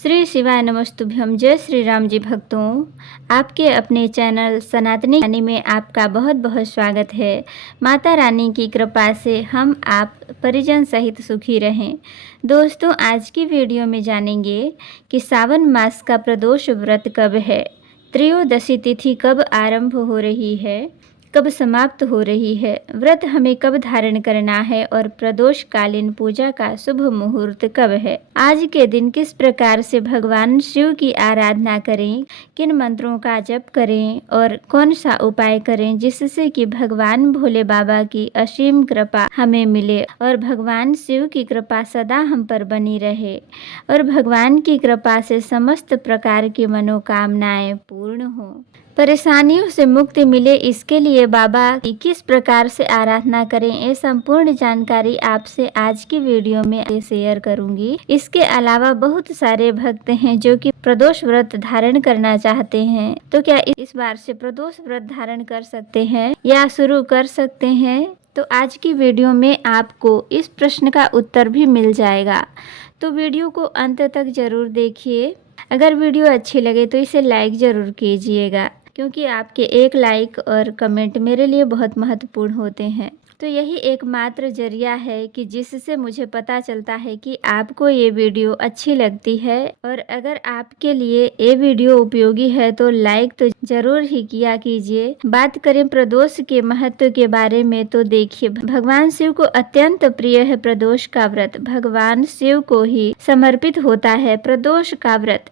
श्री शिवाय नमस्तुभ्यम। जय श्री राम जी भक्तों, आपके अपने चैनल सनातनी रानी में आपका बहुत बहुत स्वागत है। माता रानी की कृपा से हम आप परिजन सहित सुखी रहें। दोस्तों, आज की वीडियो में जानेंगे कि सावन मास का प्रदोष व्रत कब है, त्रयोदशी तिथि कब आरंभ हो रही है, कब समाप्त हो रही है, व्रत हमें कब धारण करना है और प्रदोष कालीन पूजा का शुभ मुहूर्त कब है। आज के दिन किस प्रकार से भगवान शिव की आराधना करें, किन मंत्रों का जप करें और कौन सा उपाय करें जिससे कि भगवान भोले बाबा की असीम कृपा हमें मिले और भगवान शिव की कृपा सदा हम पर बनी रहे और भगवान की कृपा से समस्त प्रकार की मनोकामनाएं पूर्ण हो, परेशानियों से मुक्ति मिले। इसके लिए बाबा की किस प्रकार से आराधना करें, ये संपूर्ण जानकारी आपसे आज की वीडियो में शेयर करूंगी। इसके अलावा बहुत सारे भक्त हैं जो कि प्रदोष व्रत धारण करना चाहते हैं, तो क्या इस बार से प्रदोष व्रत धारण कर सकते हैं या शुरू कर सकते हैं? तो आज की वीडियो में आपको इस प्रश्न का उत्तर भी मिल जाएगा, तो वीडियो को अंत तक जरूर देखिए। अगर वीडियो अच्छी लगे तो इसे लाइक जरूर कीजिएगा, क्योंकि आपके एक लाइक और कमेंट मेरे लिए बहुत महत्वपूर्ण होते हैं। तो यही एकमात्र जरिया है कि जिससे मुझे पता चलता है कि आपको ये वीडियो अच्छी लगती है, और अगर आपके लिए ये वीडियो उपयोगी है तो लाइक तो जरूर ही किया कीजिए। बात करें प्रदोष के महत्व के बारे में, तो देखिए, भगवान शिव को अत्यंत प्रिय है प्रदोष का व्रत। भगवान शिव को ही समर्पित होता है प्रदोष का व्रत।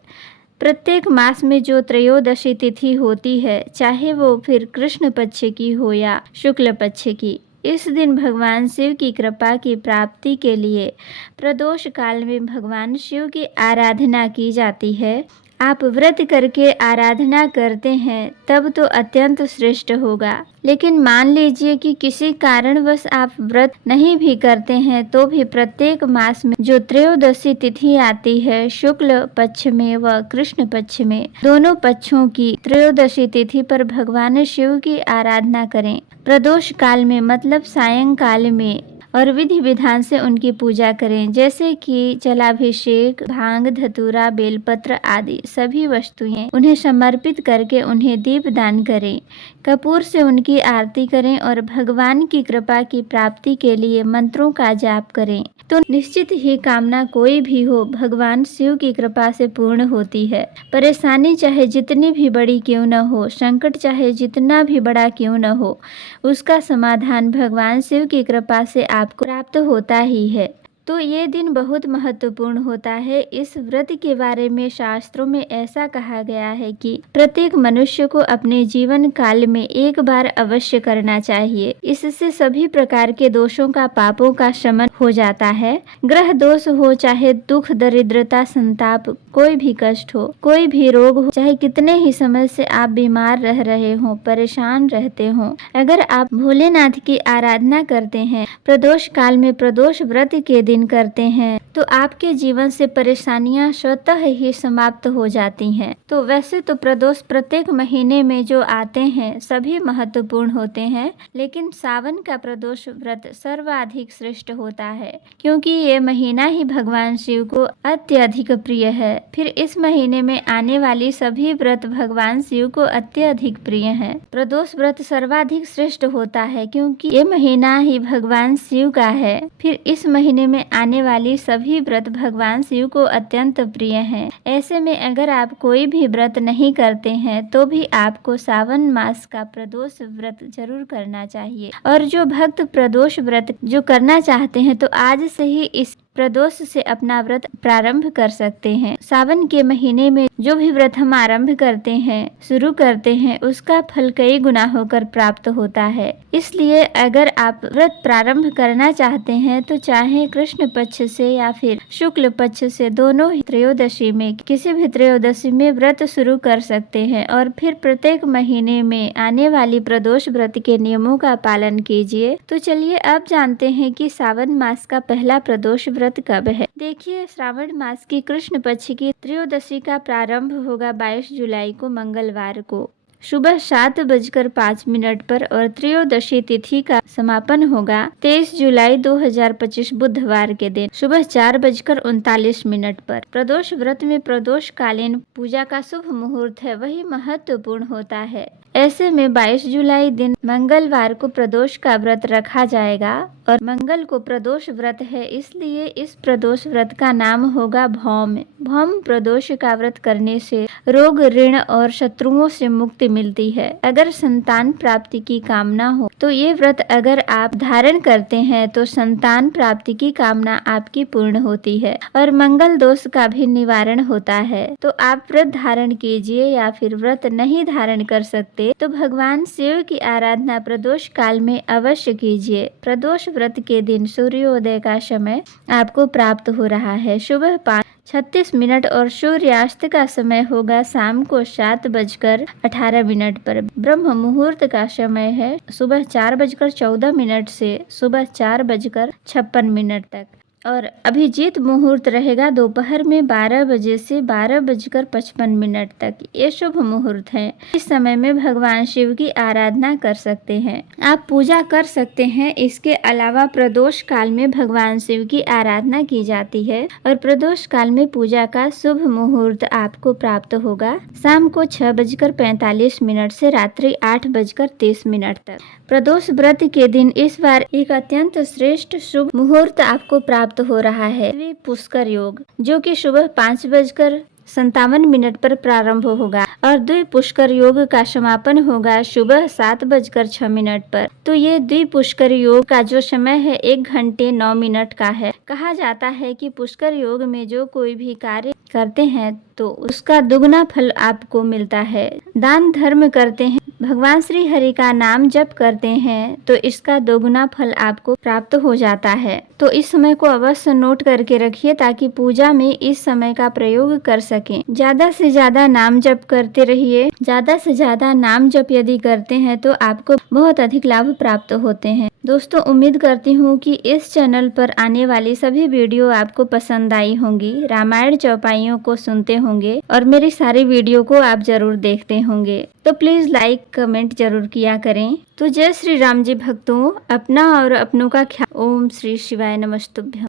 प्रत्येक मास में जो त्रयोदशी तिथि होती है, चाहे वो फिर कृष्ण पक्ष की हो या शुक्ल पक्ष की, इस दिन भगवान शिव की कृपा की प्राप्ति के लिए प्रदोष काल में भगवान शिव की आराधना की जाती है। आप व्रत करके आराधना करते हैं तब तो अत्यंत श्रेष्ठ होगा, लेकिन मान लीजिए कि किसी कारणवश आप व्रत नहीं भी करते हैं तो भी प्रत्येक मास में जो त्रयोदशी तिथि आती है, शुक्ल पक्ष में व कृष्ण पक्ष में, दोनों पक्षों की त्रयोदशी तिथि पर भगवान शिव की आराधना करें। प्रदोष काल में मतलब सायंकाल में, और विधि विधान से उनकी पूजा करें, जैसे कि जलाभिषेक, भांग, धतूरा, बेलपत्र आदि सभी वस्तुएं उन्हें समर्पित करके उन्हें दीप दान करें, कपूर से उनकी आरती करें और भगवान की कृपा की प्राप्ति के लिए मंत्रों का जाप करें, तो निश्चित ही कामना कोई भी हो, भगवान शिव की कृपा से पूर्ण होती है। परेशानी चाहे जितनी भी बड़ी क्यों न हो, संकट चाहे जितना भी बड़ा क्यों न हो, उसका समाधान भगवान शिव की कृपा से आपको प्राप्त होता ही है। तो ये दिन बहुत महत्वपूर्ण होता है। इस व्रत के बारे में शास्त्रों में ऐसा कहा गया है कि प्रत्येक मनुष्य को अपने जीवन काल में एक बार अवश्य करना चाहिए। इससे सभी प्रकार के दोषों का, पापों का शमन हो जाता है। ग्रह दोष हो, चाहे दुख, दरिद्रता, संताप, कोई भी कष्ट हो, कोई भी रोग हो, चाहे कितने ही समय से आप बीमार रह रहे हो, परेशान रहते हो, अगर आप भोलेनाथ की आराधना करते हैं, प्रदोष काल में प्रदोष व्रत के दिन करते हैं, तो आपके जीवन से परेशानियां स्वतः ही समाप्त हो जाती हैं। तो वैसे तो प्रदोष प्रत्येक महीने में जो आते हैं सभी महत्वपूर्ण होते हैं, लेकिन सावन का प्रदोष व्रत सर्वाधिक श्रेष्ठ होता है, क्योंकि ये महीना ही भगवान शिव को अत्यधिक प्रिय है। फिर इस महीने में आने वाली सभी व्रत भगवान शिव को अत्यधिक प्रिय है। प्रदोष व्रत सर्वाधिक श्रेष्ठ होता है क्योंकि ये महीना ही भगवान शिव का है। फिर इस महीने में आने वाली सभी व्रत भगवान शिव को अत्यंत प्रिय हैं। ऐसे में अगर आप कोई भी व्रत नहीं करते हैं तो भी आपको सावन मास का प्रदोष व्रत जरूर करना चाहिए। और जो भक्त प्रदोष व्रत जो करना चाहते हैं, तो आज से ही इस प्रदोष से अपना व्रत प्रारंभ कर सकते हैं। सावन के महीने में जो भी व्रत हम आरंभ करते हैं, शुरू करते हैं, उसका फल कई गुना होकर प्राप्त होता है। इसलिए अगर आप व्रत प्रारंभ करना चाहते हैं तो चाहे कृष्ण पक्ष से या फिर शुक्ल पक्ष से, दोनों ही त्रयोदशी में, किसी भी त्रयोदशी में व्रत शुरू कर सकते हैं। और फिर प्रत्येक महीने में आने वाली प्रदोष व्रत के नियमों का पालन कीजिए। तो चलिए अब जानते हैं कि सावन मास का पहला प्रदोष व्रत कब है। देखिए, श्रावण मास की कृष्ण पक्ष की त्रयोदशी का प्रारंभ होगा 22 जुलाई को, मंगलवार को, सुबह 7:05 पर और त्रयोदशी तिथि का समापन होगा 23 जुलाई 2025 बुधवार के दिन सुबह 4:39 पर। प्रदोष व्रत में प्रदोष कालीन पूजा का शुभ मुहूर्त है, वही महत्वपूर्ण होता है। ऐसे में 22 जुलाई दिन मंगलवार को प्रदोष का व्रत रखा जाएगा और मंगल को प्रदोष व्रत है, इसलिए इस प्रदोष व्रत का नाम होगा भौम। भौम प्रदोष का व्रत करने से रोग, ऋण और शत्रुओं से मुक्ति मिलती है। अगर संतान प्राप्ति की कामना हो तो ये व्रत अगर आप धारण करते हैं तो संतान प्राप्ति की कामना आपकी पूर्ण होती है और मंगल दोष का भी निवारण होता है। तो आप व्रत धारण कीजिए या फिर व्रत नहीं धारण कर सकते तो भगवान शिव की आराधना प्रदोष काल में अवश्य कीजिए। प्रदोष व्रत के दिन सूर्योदय का समय आपको प्राप्त हो रहा है सुबह 5:36 और सूर्यास्त का समय होगा शाम को 7:18 पर। ब्रह्म मुहूर्त का समय है सुबह 4:14 से सुबह 4:56 तक और अभिजीत मुहूर्त रहेगा दोपहर में 12 बजे से 12:55 तक। ये शुभ मुहूर्त है। इस समय में भगवान शिव की आराधना कर सकते हैं, आप पूजा कर सकते हैं। इसके अलावा प्रदोष काल में भगवान शिव की आराधना की जाती है और प्रदोष काल में पूजा का शुभ मुहूर्त आपको प्राप्त होगा शाम को 6:45 से रात्रि 8:30 तक। प्रदोष व्रत के दिन इस बार एक अत्यंत श्रेष्ठ शुभ मुहूर्त आपको प्राप्त हो रहा है, पुष्कर योग, जो कि सुबह 5:57 पर प्रारंभ होगा और द्विपुष्कर योग का समापन होगा सुबह 7:06 पर। तो ये द्विपुष्कर योग का जो समय है 1 घंटे 9 मिनट का है। कहा जाता है कि पुष्कर योग में जो कोई भी कार्य करते हैं तो उसका दुगना फल आपको मिलता है। दान धर्म करते हैं, भगवान श्री हरि का नाम जप करते हैं तो इसका दोगुना फल आपको प्राप्त हो जाता है। तो इस समय को अवश्य नोट करके रखिए ताकि पूजा में इस समय का प्रयोग कर सकें। ज्यादा से ज्यादा नाम जप करते रहिए। ज्यादा से ज्यादा नाम जप यदि करते हैं तो आपको बहुत अधिक लाभ प्राप्त होते हैं। दोस्तों, उम्मीद करती हूँ कि इस चैनल पर आने वाली सभी वीडियो आपको पसंद आई होंगी। रामायण चौपाइयों को सुनते होंगे और मेरी सारी वीडियो को आप जरूर देखते होंगे। तो प्लीज लाइक कमेंट जरूर किया करें। तो जय श्री राम जी भक्तों, अपना और अपनों का ख्याल। ओम श्री शिवाय नमस्तुभ्यं।